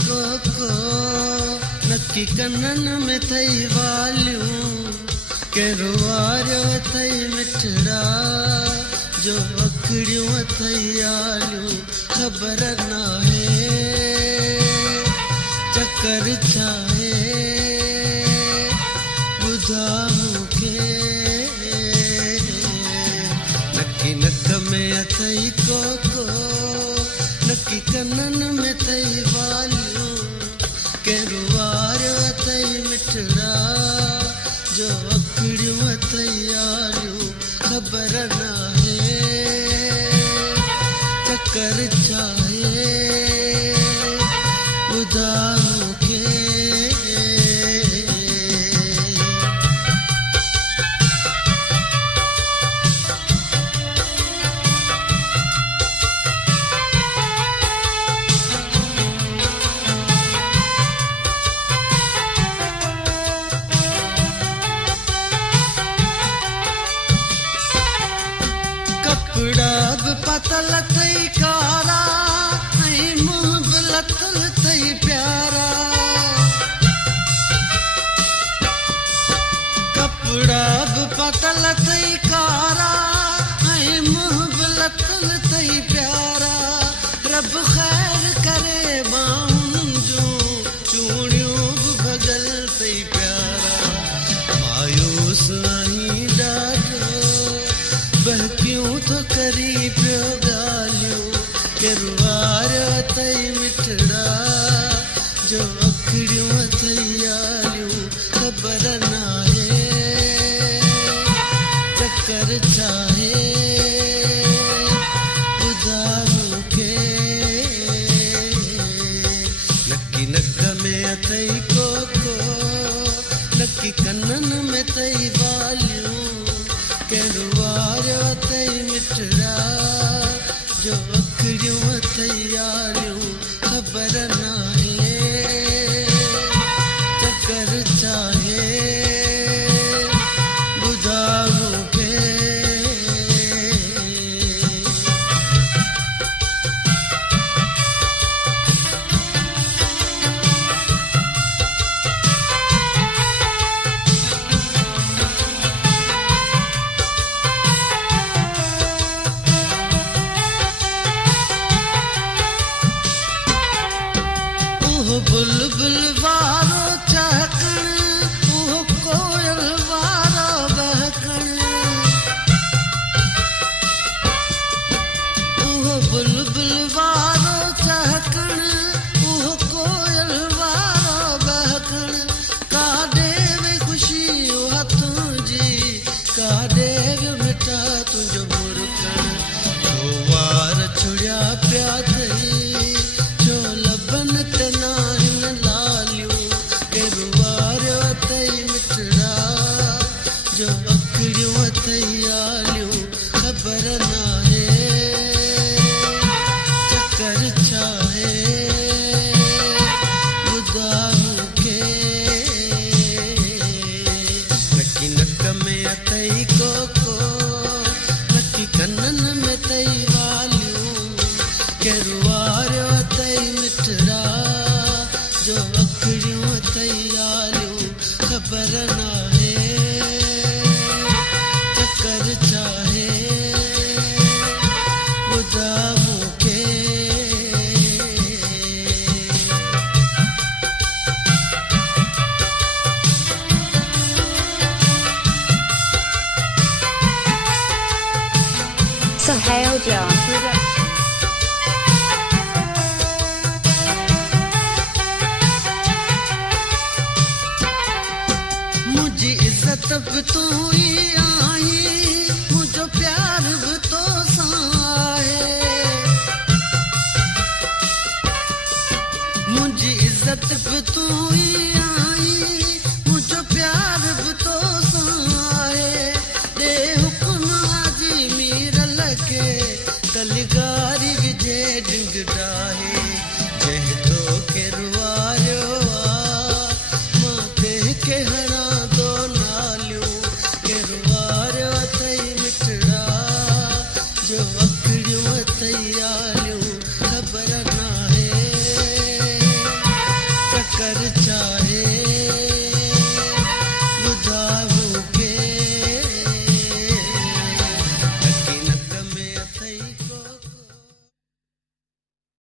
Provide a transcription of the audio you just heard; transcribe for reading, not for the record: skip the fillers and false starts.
को नक्की कनन में थई वालियूं के रुवारियो थई मिठड़ा जो अखड़ियूं थई आलियूं ख़बर नाहे चक्कर छाहे ॿुधा मूंखे नक्की नक में अथई को नक्की कनन में थई वालियूं के रुवारियो थई मिठड़ा जो अखड़ियूं थई आलियूं ख़बर नाहे चक्कर छाहे ॿुधा मूंखे कपड़ा बि पातल थई कारा ऐं मुंहुं बि लथल थई प्यारा कपड़ा बि पातल थई कारा ऐं मुंहुं बि लथल थई प्यारा रब ख़ैर करे बाहुनि जूं चूड़ियूं बि भॻल थई प्यारा मायूस आहीं ॾाढो बहकियूं तो करी पियो ॻाल्हियूं के रुवारियो थई मिठड़ा जो अखड़ियूं थई आलियूं ख़बर नाहे चक्कर छाहे ॿुधा मूंखे नक्की नक में अथई को नक्की कनन में थई वालियूं के रुवारियो थई मिठड़ा जो अखड़ियूं थई आलियूं ख़बर नाहे चक्कर छाहे ॿुधा मूंखे बुलबुल वारो चहकण उहो कोयल वारो बहकण उहो बुलबुल वारो चहकण उहो कोयल वारो बहकण काॾे वे ख़ुशी हथों जी काॾे वे मिठा तुंहिंजो मुरकण जो वार छुड़िया पिया अथई जो लबन ते नाहिन लालियूं के रुवारियो थई मिठड़ा जो अखड़ियूं थई आलियूं ख़बर नाहे चक्कर छाहे ॿुधा मूंखे नक्की नक में अथई को नक्की कनन में थई वालियूं के रुवारियो थई मिठड़ा जो अखड़ियूं थई आलियूं ख़बर नाहे चक्कर छाहे ॿुधा मूंखे Sohail John Production. मुझी इज्जत भी तू ही आई मुझो प्यार भी तो साहे मुझी इज्जत भी तू ही